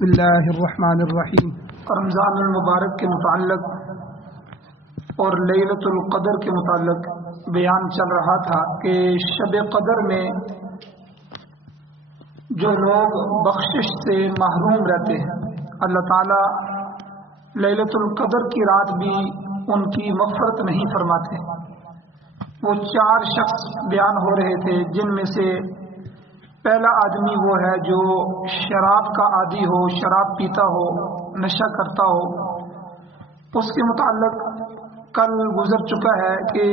بسم اللہ الرحمن الرحیم۔ رمضان المبارک کے متعلق اور لیلۃ القدر کے متعلق بیان چل رہا تھا کہ شب قدر میں جو لوگ بخشش سے محروم رہتے ہیں، اللہ تعالیٰ لیلۃ القدر کی رات بھی ان کی مغفرت نہیں فرماتے۔ وہ 4 شخص بیان ہو رہے تھے، جن میں سے پہلا آدمی وہ ہے جو شراب کا عادی ہو، شراب پیتا ہو، نشہ کرتا ہو۔ اس کے متعلق کل گزر چکا ہے کہ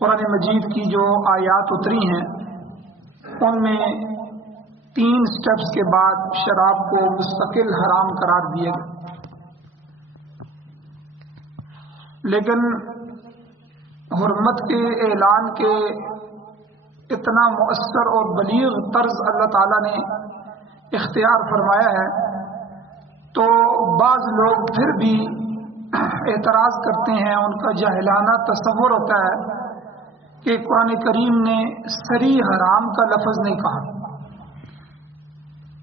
قرآن مجید کی جو آیات اتری ہیں ان میں 3 سٹیپس کے بعد شراب کو مستقل حرام قرار دیا گیا، لیکن حرمت کے اعلان کے اتنا مؤثر اور بلیغ طرز اللہ تعالیٰ نے اختیار فرمایا ہے تو بعض لوگ پھر بھی اعتراض کرتے ہیں۔ ان کا جاہلانہ تصور ہوتا ہے کہ قرآن کریم نے صریح حرام کا لفظ نہیں کہا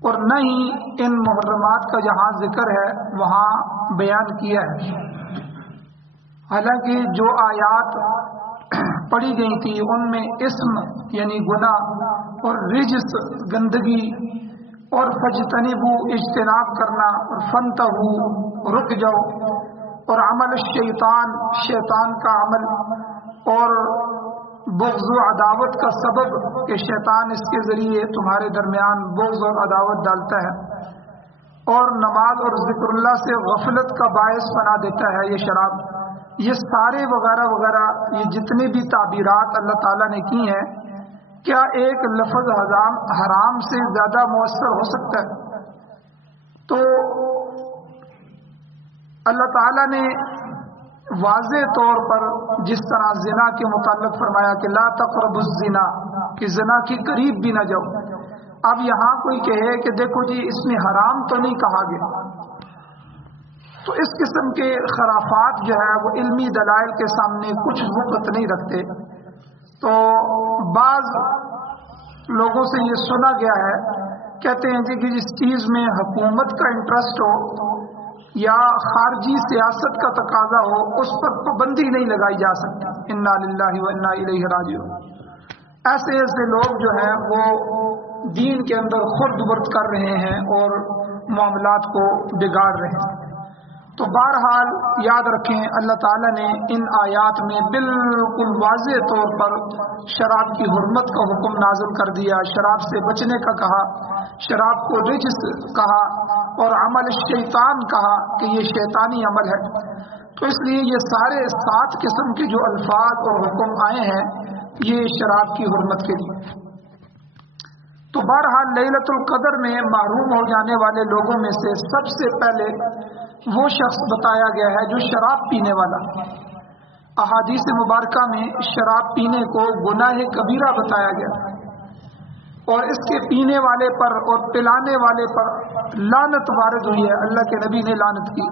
اور نہ ہی ان محرمات کا جہاں ذکر ہے وہاں بیان کیا ہے، حالانکہ جو آیات پڑھی گئی تھی ان میں اسم یعنی گناہ اور رجس گندگی اور فجتنبو اجتناب کرنا اور فنتہو رک جاؤ اور عمل الشیطان شیطان کا عمل اور بغض و عداوت کا سبب کہ شیطان اس کے ذریعے تمہارے درمیان بغض اور عداوت ڈالتا ہے اور نماز اور ذکر اللہ سے غفلت کا باعث بنا دیتا ہے یہ شراب، یہ سارے وغیرہ وغیرہ، یہ جتنے بھی تعبیرات اللہ تعالیٰ نے کی ہیں، کیا ایک لفظ حرام سے زیادہ مؤثر ہو سکتا ہے؟ تو اللہ تعالیٰ نے واضح طور پر جس طرح زنا کے متعلق فرمایا کہ لا تقربوا الزنا، کہ زنا کے قریب بھی نہ جاؤ، اب یہاں کوئی کہے کہ دیکھو جی اس میں حرام تو نہیں کہا گیا، تو اس قسم کے خرافات جو ہے وہ علمی دلائل کے سامنے کچھ وقت نہیں رکھتے۔ تو بعض لوگوں سے یہ سنا گیا ہے، کہتے ہیں کہ جس چیز میں حکومت کا انٹرسٹ ہو یا خارجی سیاست کا تقاضا ہو اس پر پابندی نہیں لگائی جا سکتی۔ انا للہ و انا الیہ راجعون۔ ایسے ایسے لوگ جو ہیں وہ دین کے اندر خرد برد کر رہے ہیں اور معاملات کو بگاڑ رہے ہیں۔ تو بہرحال یاد رکھیں اللہ تعالیٰ نے ان آیات میں بالکل واضح طور پر شراب کی حرمت کا حکم نازل کر دیا، شراب سے بچنے کا کہا، شراب کو رجس کہا اور عمل الشیطان کہا کہ یہ شیطانی عمل ہے۔ تو اس لیے یہ سارے 7 قسم کے جو الفاظ اور حکم آئے ہیں یہ شراب کی حرمت کے لیے۔ تو بہرحال لیلۃ القدر میں محروم ہو جانے والے لوگوں میں سے سب سے پہلے وہ شخص بتایا گیا ہے جو شراب پینے والا۔ احادیث مبارکہ میں شراب پینے کو گناہ کبیرہ بتایا گیا اور اس کے پینے والے پر اور پلانے والے پر لعنت وارد ہوئی ہے، اللہ کے نبی نے لعنت کی۔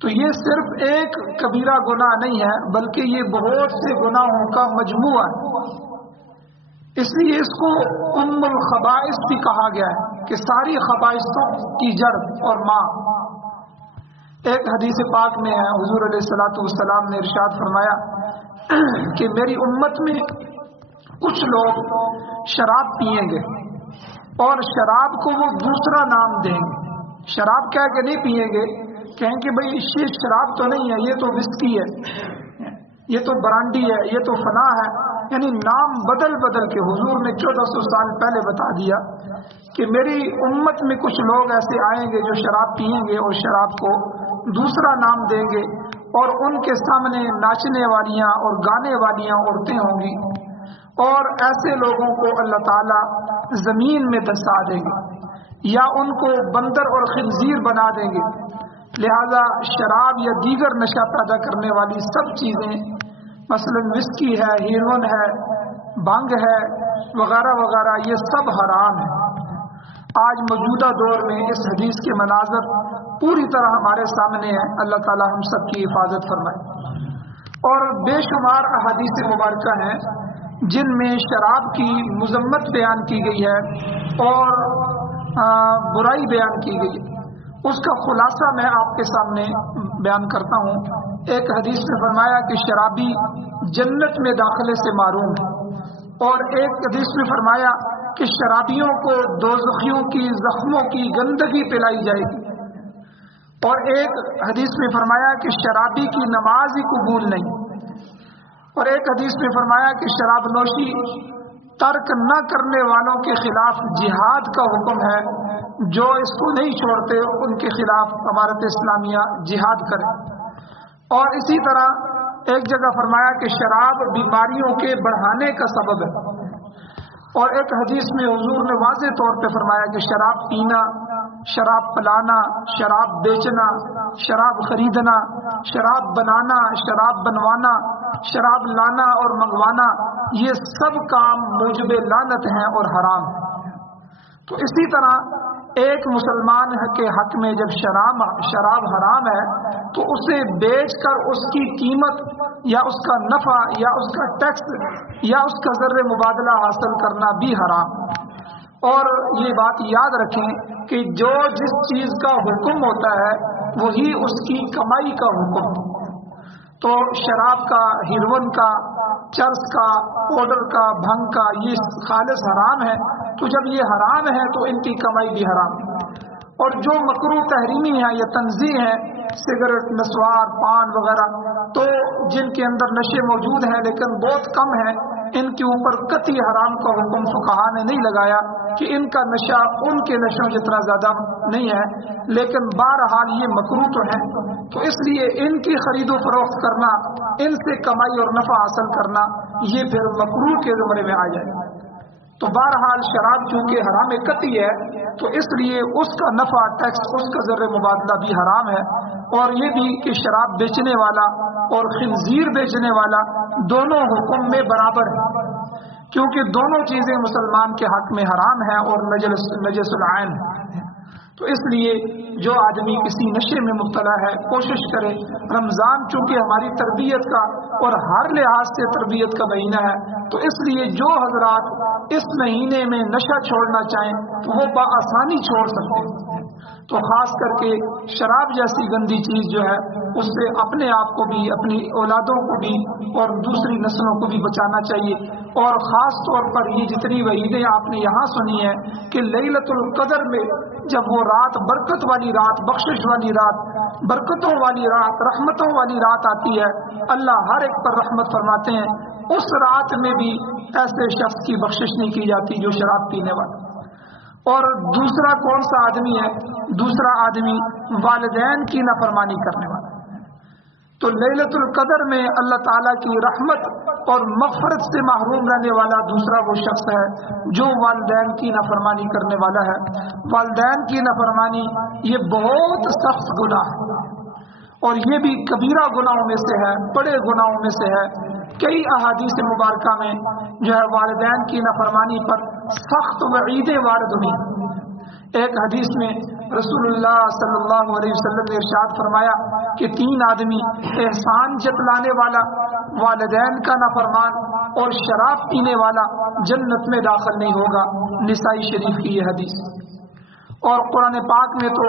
تو یہ صرف ایک کبیرہ گناہ نہیں ہے بلکہ یہ بہت سے گناہوں کا مجموعہ ہے، اس لیے اس کو ام الخبائث بھی کہا گیا ہے کہ ساری خبائثوں کی جڑ اور ماں۔ ایک حدیث پاک میں ہے حضور علیہ الصلوۃ والسلام نے ارشاد فرمایا کہ میری امت میں کچھ لوگ شراب پیئیں گے اور شراب کو وہ دوسرا نام دیں گے۔ شراب کہہ کے نہیں پیئیں گے، کہیں کہ بھئی یہ شراب تو نہیں ہے، یہ تو وسکی ہے، یہ تو برانڈی ہے، یہ تو فلاں ہے، یعنی نام بدل بدل کے حضور نے 1400 سال پہلے بتا دیا کہ میری امت میں کچھ لوگ ایسے آئیں گے جو شراب پیئیں گے اور شراب کو دوسرا نام دیں گے اور ان کے سامنے ناچنے والیاں اور گانے والیاں عورتیں ہوں گی اور ایسے لوگوں کو اللہ تعالیٰ زمین میں دسا دیں گے یا ان کو بندر اور خنزیر بنا دیں گے۔ لہذا شراب یا دیگر نشہ پیدا کرنے والی سب چیزیں مثلا وسکی ہے، ہیروئن ہے، بھنگ ہے وغیرہ وغیرہ، یہ سب حرام ہے۔ آج موجودہ دور میں اس حدیث کے مناظر پوری طرح ہمارے سامنے ہیں، اللہ تعالی ہم سب کی حفاظت فرمائے۔ اور بے شمار احادیث مبارکہ ہیں جن میں شراب کی مذمت بیان کی گئی ہے اور बुराई बयान की गई, उसका खुलासा मैं आपके सामने बयान करता हूँ। एक हदीस में फरमाया कि शराबी जन्नत में दाखिले से मारूम है, और एक हदीस में फरमाया कि शराबियों को दोज़खियों की जख्मों की गंदगी पिलाई जाएगी, और एक हदीस में फरमाया कि शराबी की नमाज ही कबूल नहीं, और एक हदीस में फरमाया कि शराब नोशी तर्क न करने वालों के खिलाफ जिहाद का हुक्म है, जो इसको नहीं छोड़ते उनके खिलाफ अमारत इस्लामिया जिहाद करे। और इसी तरह एक जगह फरमाया कि शराब बीमारियों के बढ़ाने का सबब है, और एक हदीस में हुजूर ने वाज़ेह तौर पे फरमाया कि शराब पीना, शराब पिलाना, शराब बेचना, शराब खरीदना, शराब बनाना, शराब बनवाना, शराब लाना और मंगवाना, ये सब काम मूजिबे लानत हैं और हराम है। तो इसी तरह एक मुसलमान के हक में जब शराब हराम है तो उसे बेचकर उसकी कीमत या उसका नफा या उसका टैक्स या उसका ज़र्रे मुबादला हासिल करना भी हराम। और ये बात याद रखें कि जो जिस चीज़ का हुक्म होता है वही उसकी कमाई का हुक्म। तो शराब का, हिरवन का, चर्स का, पाउडर का, भंग का, ये खालिस हराम है। तो जब ये हराम है तो इनकी कमाई भी हराम है। और जो मकरूह तहरीमी है या तंज़ीह है, सिगरेट, नस्वार, पान वगैरह, तो जिनके अंदर नशे मौजूद हैं लेकिन बहुत कम है, इनके ऊपर कतई हराम का हुक्म फुक़हा ने नहीं लगाया कि इनका नशा उनके नशों जितना ज़्यादा नहीं है, लेकिन बहरहाल ये मकरूह तो है। तो इसलिए इनकी खरीदो फरोख्त करना, इनसे कमाई और नफ़ा हासिल करना, ये फिर मकरूह के ज़मरे में आ जाए। तो बहरहाल शराब चूँकि हराम कतई है तो इसलिए उसका नफ़ा, टैक्स, उसका ज़र्रे मुबादला भी हराम है। और ये भी कि शराब बेचने वाला और खिंजीर बेचने वाला दोनों हुक्म में बराबर है, क्योंकि दोनों चीज़ें मुसलमान के हक में हराम है और नजसुल ऐन है। तो इसलिए जो आदमी किसी नशे में मुब्तला है, कोशिश करे, रमज़ान चूँकि हमारी तरबियत का और हर लिहाज से तरबियत का महीना है, तो इसलिए जो हजरात इस महीने में नशा छोड़ना चाहें तो वो बआसानी छोड़ सकते हैं। तो ख़ास करके शराब जैसी गंदी चीज़ जो है उससे अपने आप को भी, अपनी औलादों को भी और दूसरी नस्लों को भी बचाना चाहिए। और ख़ास तौर पर ये जितनी वईदें आपने यहाँ सुनी है कि लैलतुल क़द्र में जब वो रात, बरकत वाली रात, बख्शिश वाली रात, बरकतों वाली रात, रहमतों वाली रात आती है, अल्लाह हर एक पर रहमत फरमाते हैं, उस रात में भी ऐसे शख्स की बख्शिश नहीं की जाती जो शराब पीने वाला। और दूसरा कौन सा आदमी है? दूसरा आदमी वालिदैन की नाफरमानी करने वाला। तो लैलतुल क़द्र में अल्लाह ताला की रहमत और मग़फ़िरत से महरूम रहने वाला दूसरा वो शख्स है जो वालिदैन की नाफरमानी करने वाला है। वालिदैन की नाफरमानी ये बहुत सख्त गुनाह है और ये भी कबीरा गुनाहों में से है, बड़े गुनाहों में से है। कई अहादीस मुबारका में जो है वालिदैन की नाफरमानी पर सख्त वईदें वारिद हुई। एक हदीस में रसूलुल्लाह सल्लल्लाहु अलैहि वसल्लम ने इरशाद फरमाया कि 3 आदमी, एहसान जतलाने वाला, वालिदैन का नाफरमान और शराब पीने वाला जन्नत में दाखिल नहीं होगा। निसाई शरीफ की ये हदीस। और कुरान पाक में तो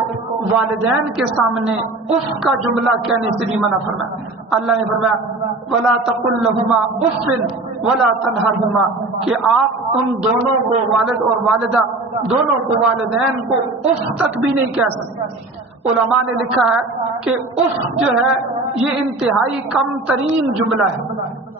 वालिदैन के सामने उफ का जुमला कहने से भी मना फरमाया। अल्लाह ने फरमाया वला तकुल लहुमा उफ़्फ़िन वला तनहरहुमा, कि आप उन दोनों को, वालिद और वालिदा दोनों को, वालिदैन को उफ तक भी नहीं कह सकते। उलमा ने लिखा है कि उफ जो है ये इंतहाई कम तरीन जुमला है,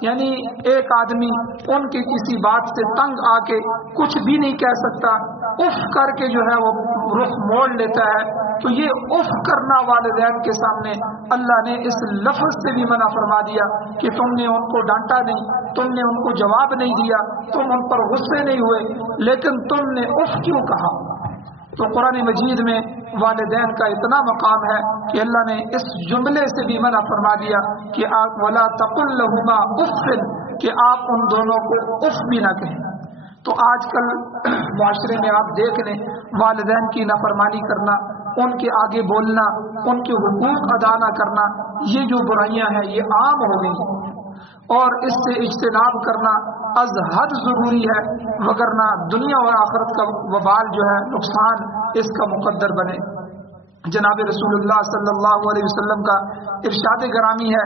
यानी एक आदमी उनकी किसी बात से तंग आके कुछ भी नहीं कह सकता, उफ करके जो है वो रुख मोड़ लेता है। तो ये उफ करना वालिदैन के सामने अल्लाह ने इस लफ्ज़ से भी मना फरमा दिया कि तुमने उनको डांटा नहीं, तुमने उनको जवाब नहीं दिया, तुम उन पर गुस्से नहीं हुए, लेकिन तुमने उफ क्यों कहा। तो कुरान मजीद में वालिदैन का इतना मकाम है कि अल्लाह ने इस जुमले से भी मना फरमा दिया कि आप वला तकुल लहुमा उफ़्फ़िन, कि आप उन दोनों को उफ भी ना कहें। तो आजकल माशरे में आप देख लें, वालिदैन की नाफरमानी करना, उनके आगे बोलना, उनके हुकूक अदा न करना, ये जो बुराइयां हैं ये आम हो गई और इससे इज्तिनाब करना अज हद ज़रूरी है, वगरना दुनिया और आखिरत का वबाल जो है, नुकसान اس کا مقدر بنے۔ جناب رسول اللہ صلی اللہ علیہ وسلم کا ارشاد گرامی ہے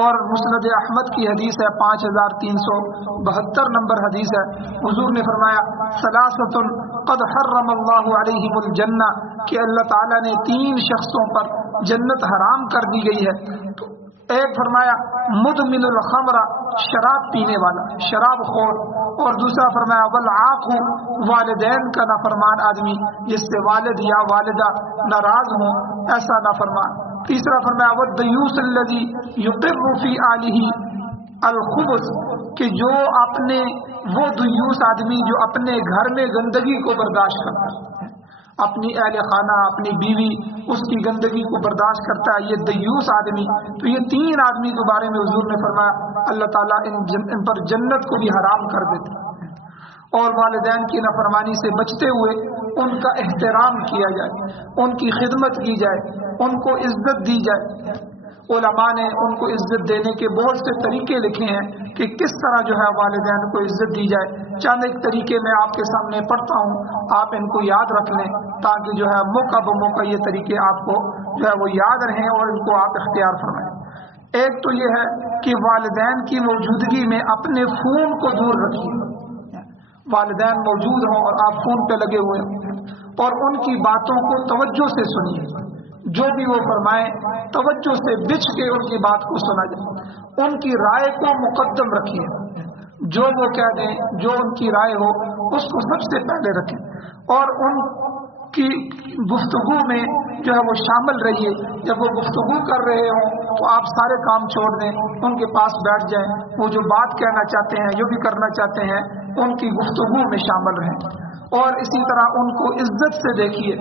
اور مسند احمد کی حدیث ہے 5372 نمبر حدیث ہے، حضور نے فرمایا ثلاثۃ قد حرم اللہ علیہم الجنہ، کہ اللہ تعالیٰ نے 3 شخصوں پر جنت حرام کر دی گئی ہے۔ تو ایک فرمایا مدمن الخمر، شراب پینے والا، شراب خور، اور دوسرا فرمایا والعاق، والدین کا نافرمان آدمی جس سے والد یا والدہ ناراض ہوں ایسا نافرمان۔ تیسرا فرمایا والدیوث الذی یقر فی آلہ الخبث، کہ جو اپنے وہ دیوس آدمی جو اپنے گھر میں گندگی کو برداشت کرتا ہے، اپنی اہل خانہ اپنی بیوی اس کی گندگی کو برداشت کرتا ہے، یہ دیوس آدمی۔ تو یہ 3 آدمی کے بارے میں حضور نے فرمایا اللہ تعالیٰ ان پر جنت کو بھی حرام کر دیتے ہیں، اور والدین کی نافرمانی سے بچتے ہوئے ان کا احترام کیا جائے، ان کی خدمت کی جائے، ان کو عزت دی جائے۔ علماء نے ان کو عزت دینے کے بہت سے طریقے لکھے ہیں کہ کس طرح جو ہے والدین کو عزت دی جائے۔ چند ایک طریقے میں آپ کے سامنے پڑھتا ہوں، آپ ان کو یاد رکھ لیں تاکہ جو ہے موقع بموقع یہ طریقے آپ کو جو ہے وہ یاد رہیں اور ان کو آپ اختیار فرمائیں۔ ایک تو یہ ہے کہ والدین کی موجودگی میں اپنے فون کو دور رکھیے، والدین موجود ہوں اور آپ فون پہ لگے ہوئے ہوں، اور ان کی باتوں کو توجہ سے سنیے، جو بھی وہ فرمائیں توجہ سے بچ کے ان کی بات کو سنا جائے، ان کی رائے کو مقدم رکھیے، جو وہ کہہ دیں جو ان کی رائے ہو اس کو سب سے پہلے رکھیں، اور ان کی گفتگو میں جو ہے وہ شامل رہیے۔ جب وہ گفتگو کر رہے ہوں تو آپ سارے کام چھوڑ دیں، ان کے پاس بیٹھ جائیں، وہ جو بات کہنا چاہتے ہیں جو بھی کرنا چاہتے ہیں ان کی گفتگو میں شامل رہیں، اور اسی طرح ان کو عزت سے دیکھیے۔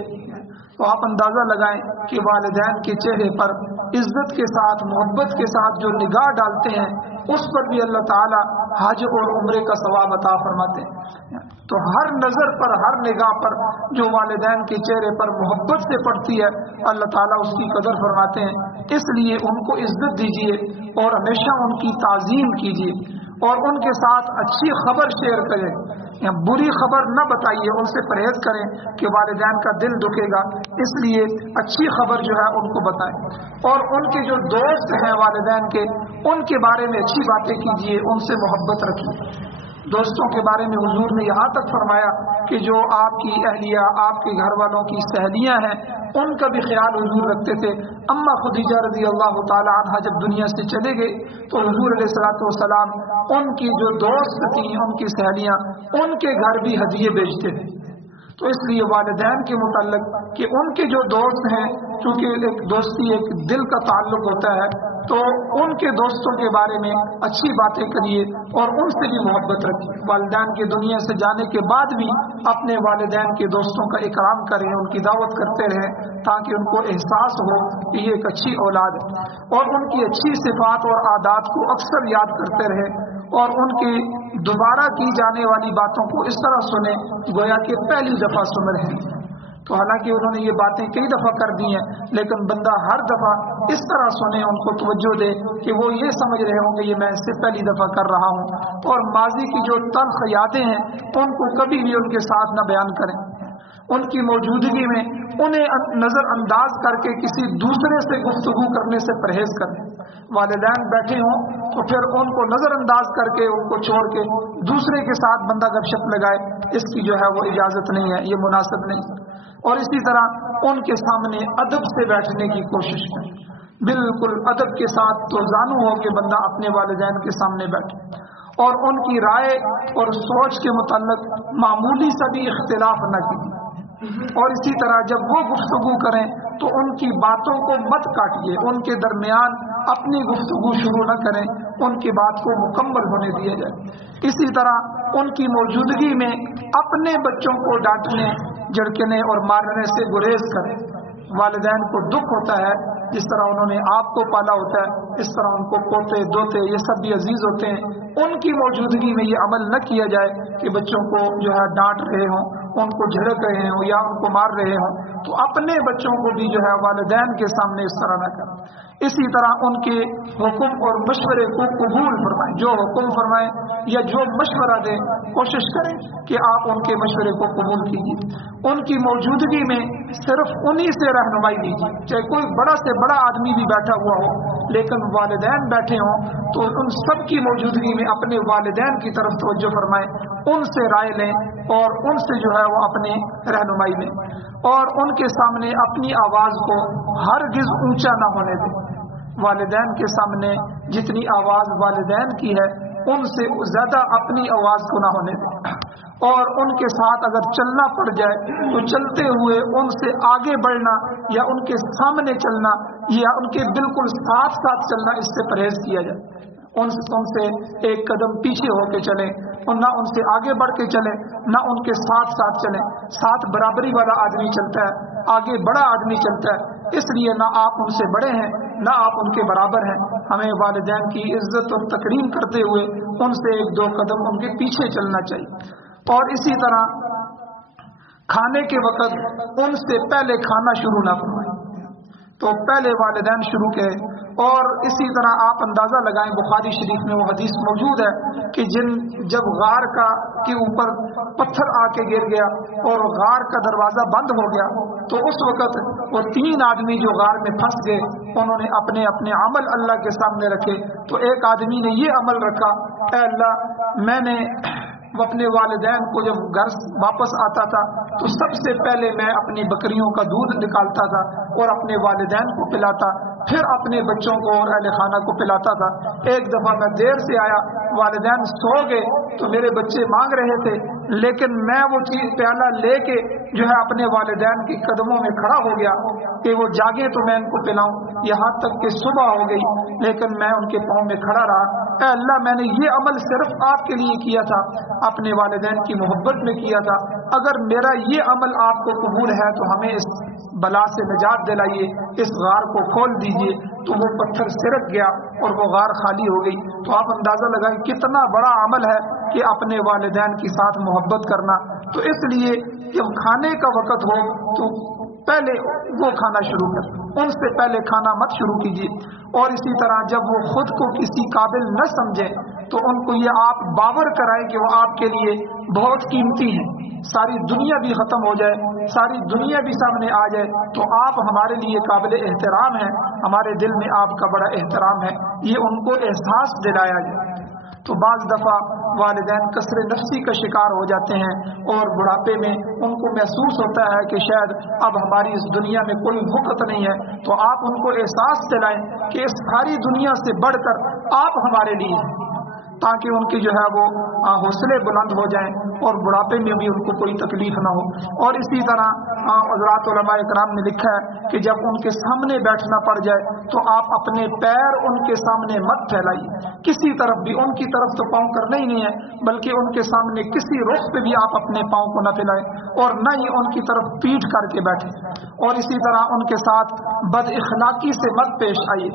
تو آپ اندازہ لگائیں کہ والدین کے چہرے پر عزت کے ساتھ محبت کے ساتھ جو نگاہ ڈالتے ہیں اس پر بھی اللہ تعالی حج اور عمرے کا ثواب عطا فرماتے ہیں۔ تو ہر نظر پر ہر نگاہ پر جو والدین کے چہرے پر محبت سے پڑتی ہے اللہ تعالیٰ اس کی قدر فرماتے ہیں، اس لیے ان کو عزت دیجیے اور ہمیشہ ان کی تعظیم کیجیے، اور ان کے ساتھ اچھی خبر شیئر کریں، بری خبر نہ بتائیے، ان سے پرہیز کریں کہ والدین کا دل دکھے گا، اس لیے اچھی خبر جو ہے ان کو بتائیں، اور ان کے جو دوست ہیں والدین کے ان کے بارے میں اچھی باتیں کیجیے، ان سے محبت رکھیے۔ دوستوں کے بارے میں حضور نے یہاں تک فرمایا کہ جو آپ کی اہلیہ آپ کے گھر والوں کی سہیلیاں ہیں ان کا بھی خیال حضور رکھتے تھے۔ اما خدیجہ رضی اللہ تعالی عنہا جب دنیا سے چلے گئے تو حضور علیہ الصلوۃ والسلام ان کی جو دوست تھیں ان کی سہیلیاں ان کے گھر بھی ہدیے بیچتے تھے۔ تو اس لیے والدین کے متعلق کہ ان کے جو دوست ہیں، چونکہ ایک دوستی ایک دل کا تعلق ہوتا ہے، تو ان کے دوستوں کے بارے میں اچھی باتیں کریے اور ان سے بھی محبت رکھیے۔ والدین کے دنیا سے جانے کے بعد بھی اپنے والدین کے دوستوں کا اکرام کریں، ان کی دعوت کرتے رہیں تاکہ ان کو احساس ہو کہ یہ ایک اچھی اولاد ہے، اور ان کی اچھی صفات اور عادات کو اکثر یاد کرتے رہیں، اور ان کی دوبارہ کی جانے والی باتوں کو اس طرح سنیں گویا کہ پہلی دفعہ سن رہے ہیں۔ تو حالانکہ انہوں نے یہ باتیں کئی دفعہ کر دی ہیں، لیکن بندہ ہر دفعہ اس طرح سنے، ان کو توجہ دے کہ وہ یہ سمجھ رہے ہوں کہ یہ میں اس سے پہلی دفعہ کر رہا ہوں، اور ماضی کی جو تلخ یادیں ہیں ان کو کبھی بھی ان کے ساتھ نہ بیان کریں۔ ان کی موجودگی میں انہیں نظر انداز کر کے کسی دوسرے سے گفتگو کرنے سے پرہیز کریں۔ والدین بیٹھے ہوں تو پھر ان کو نظر انداز کر کے ان کو چھوڑ کے دوسرے کے ساتھ بندہ گپ شپ لگائے، اس کی جو ہے وہ اجازت نہیں ہے، یہ مناسب نہیں۔ اور اسی طرح ان کے سامنے ادب سے بیٹھنے کی کوشش کریں، بالکل ادب کے ساتھ تو زانو ہو کہ بندہ اپنے والدین کے سامنے بیٹھے، اور ان کی رائے اور سوچ کے متعلق معمولی سا بھی اختلاف نہ کیجیے، اور اسی طرح جب وہ گفتگو کریں تو ان کی باتوں کو مت کاٹیے، ان کے درمیان اپنی گفتگو شروع نہ کریں، ان کی بات کو مکمل ہونے دیا جائے۔ اسی طرح ان کی موجودگی میں اپنے بچوں کو ڈانٹنے، جھڑکنے اور مارنے سے گریز کریں۔ والدین کو دکھ ہوتا ہے جس طرح انہوں نے آپ کو پالا ہوتا ہے، اس طرح ان کو پوتے دوتے یہ سب بھی عزیز ہوتے ہیں، ان کی موجودگی میں یہ عمل نہ کیا جائے کہ بچوں کو جو ہے ڈانٹ رہے ہوں उनको झड़क रहे हों या उनको मार रहे हों, तो अपने बच्चों को भी जो है वालिदैन के सामने इस तरह न करें। इसी तरह उनके हुक्म और मशवरे को कबूल फरमाएं, जो हुक्म फरमाएं या जो मशवरा दें कोशिश करें कि आप उनके मशवरे को कबूल कीजिए। उनकी मौजूदगी में सिर्फ उन्हीं से रहनुमाई लीजिए, चाहे कोई बड़ा से बड़ा आदमी भी बैठा हुआ हो, लेकिन वालिदैन बैठे हों तो उन सब की मौजूदगी में अपने वालिदैन की तरफ तवज्जो फरमाएं, उनसे राय लें और उनसे जो है वो अपनी रहनुमाई में, और उनके सामने अपनी आवाज़ को हरगिज़ ऊंचा ना होने दें। वालिदैन के सामने जितनी आवाज़ वालिदैन की है उनसे ज़्यादा अपनी आवाज़ को ना होने दें, और उनके साथ अगर चलना पड़ जाए तो चलते हुए उनसे आगे बढ़ना या उनके सामने चलना या उनके बिल्कुल साथ साथ चलना, इससे परहेज किया जाए। उनसे एक कदम पीछे होके चले और ना उनसे आगे बढ़ के चले, ना उनके साथ साथ चले। साथ बराबरी वाला आदमी चलता है, आगे बड़ा आदमी चलता है, इसलिए ना आप उनसे बड़े हैं ना आप उनके बराबर हैं। हमें वालिदैन की इज्जत और तकरीम करते हुए उनसे एक दो कदम उनके पीछे चलना चाहिए। और इसी तरह खाने के वक्त उनसे पहले खाना शुरू ना फरमाएं, तो पहले वालिदैन शुरू के। और इसी तरह आप अंदाज़ा लगाएं, बुखारी शरीफ में वो हदीस मौजूद है कि जब गार के ऊपर पत्थर आके गिर गया और गार का दरवाज़ा बंद हो गया, तो उस वक़्त वो 3 आदमी जो गार में फंस गए, उन्होंने अपने अपने अमल अल्लाह के सामने रखे। तो एक आदमी ने ये अमल रखा, ऐ अल्लाह, मैंने अपने वालिदैन को जब घर वापस आता था तो सबसे पहले मैं अपनी बकरियों का दूध निकालता था और अपने वालिदैन को पिलाता, फिर अपने बच्चों को और अहले खाना को पिलाता था। एक दफ़ा मैं देर से आया, वालिदैन सो गए तो मेरे बच्चे मांग रहे थे, लेकिन मैं वो चीज़ प्याला लेके जो है अपने वालिदैन के कदमों में खड़ा हो गया कि वो जागे तो मैं इनको पिलाऊं। यहाँ तक कि सुबह हो गई लेकिन मैं उनके पाँव में खड़ा रहा। ऐ अल्लाह, मैंने ये अमल सिर्फ आपके लिए किया था, अपने वालिदैन की मोहब्बत में किया था। अगर मेरा ये अमल आपको कबूल है तो हमें इस बला से निजात दिलाइए, इस गार को खोल दीजिए। तो वो पत्थर सिरक गया और वो गार खाली हो गई। तो आप अंदाज़ा लगाएं कितना बड़ा अमल है कि अपने वालिदैन के साथ मोहब्बत करना। तो इसलिए जब खाने का वक़्त हो तो पहले वो खाना शुरू कर, उनसे पहले खाना मत शुरू कीजिए। और इसी तरह जब वो खुद को किसी काबिल न समझें तो उनको ये आप बावर कराएं कि वो आपके लिए बहुत कीमती हैं। सारी दुनिया भी ख़त्म हो जाए, सारी दुनिया भी सामने आ जाए तो आप हमारे लिए काबिल एहतराम हैं, हमारे दिल में आपका बड़ा एहतराम है, ये उनको एहसास दिलाया जाए। तो बाज़ दफ़ा वालिदैन कसरे नफ्सी का शिकार हो जाते हैं और बुढ़ापे में उनको महसूस होता है कि शायद अब हमारी इस दुनिया में कोई वक़्त नहीं है। तो आप उनको एहसास दिलाएं कि इस सारी दुनिया से बढ़कर आप हमारे लिए हैं, ताकि उनकी जो है वो हौसले बुलंद हो जाएं और बुढ़ापे में भी उनको कोई तकलीफ ना हो। और इसी तरह हज़रात उलमा इकराम ने लिखा है कि जब उनके सामने बैठना पड़ जाए तो आप अपने पैर उनके सामने मत फैलाइए, किसी तरफ भी, उनकी तरफ तो पाँव करना ही नहीं है, बल्कि उनके सामने किसी रुख पे भी आप अपने पाँव को न फैलाएं और न ही उनकी तरफ पीठ करके बैठें। और इसी तरह उनके साथ बद इखलाकी से मत पेश आइए।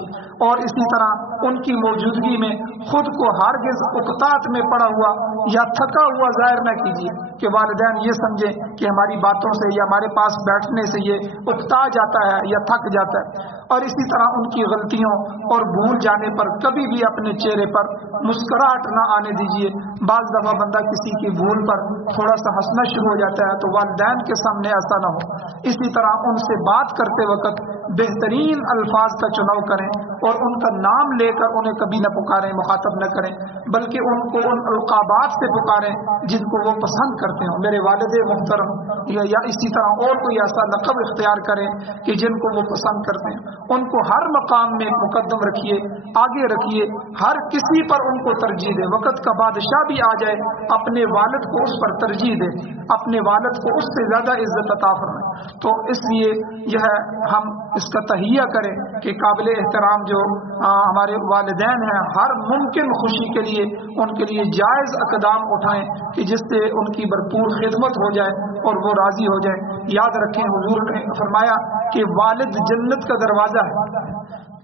और इसी तरह उनकी मौजूदगी में खुद को हरगिज़ उकतात में पड़ा हुआ या थका हुआ ज़ाहिर न कीजिए कि वालिदैन ये समझें कि हमारी बातों से या हमारे पास बैठने से ये उकता जाता है या थक जाता है। और इसी तरह उनकी गलतियों और भूल जाने पर कभी भी अपने चेहरे पर मुस्कुराहट न आने दीजिए। बाज़ दफ़ा बंदा किसी की भूल पर थोड़ा सा हंसना शुरू हो जाता है, तो वालिदैन के सामने ऐसा न हो। इसी तरह उनसे बात करते वक्त बेहतरीन अल्फाज का चुनाव करें और उनका नाम लेकर उन्हें कभी न पुकारें, मुखातब न करें, बल्कि उनको उन अलक़ाबात से पुकारें जिनको वो पसंद करते हों, मेरे वालिद मुहतरम, या इसी तरह और कोई ऐसा लक़ब इख्तियार करें कि जिनको वो पसंद करते हैं। उनको हर मकाम में मुकद्दम रखिए, आगे रखिए, हर किसी पर उनको तरजीह दें। वक़्त का बादशाह भी आ जाए, अपने वालिद को उस पर तरजीह दे, अपने वालिद को उससे ज़्यादा इज़्ज़त अता फरमाए। तो इसलिए यह हम इसका तहिया करें कि काबिल एहतराम जो हमारे वालिदैन हैं, हर मुमकिन खुशी के लिए उनके लिए जायज़ इक़दाम उठाएं कि जिससे उनकी भरपूर खिदमत हो जाए और वो राज़ी हो जाए। याद रखें, हुज़ूर ने फरमाया कि वालिद जन्नत का दरवाज़ा है,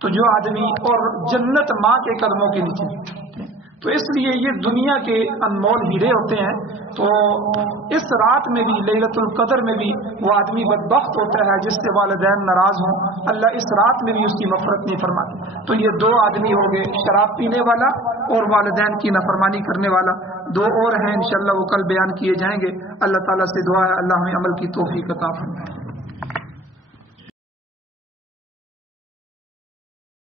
तो जो आदमी, और जन्नत माँ के कदमों के नीचे, تو اس لیے یہ دنیا کے انمول ہیرے ہوتے ہیں. تو اس رات میں بھی لیلۃ القدر میں بھی وہ آدمی بدبخت ہوتا ہے جس سے والدین ناراض ہوں. اللہ اس رات میں بھی اس کی مغفرت نہیں فرماتے. تو یہ دو آدمی ہو گئے، شراب پینے والا اور والدین کی نافرمانی کرنے والا. دو اور ہیں انشاءاللہ وہ کل بیان کیے جائیں گے. اللہ تعالیٰ سے دعا ہے اللہ ہمیں عمل کی توفیق عطا فرمائے.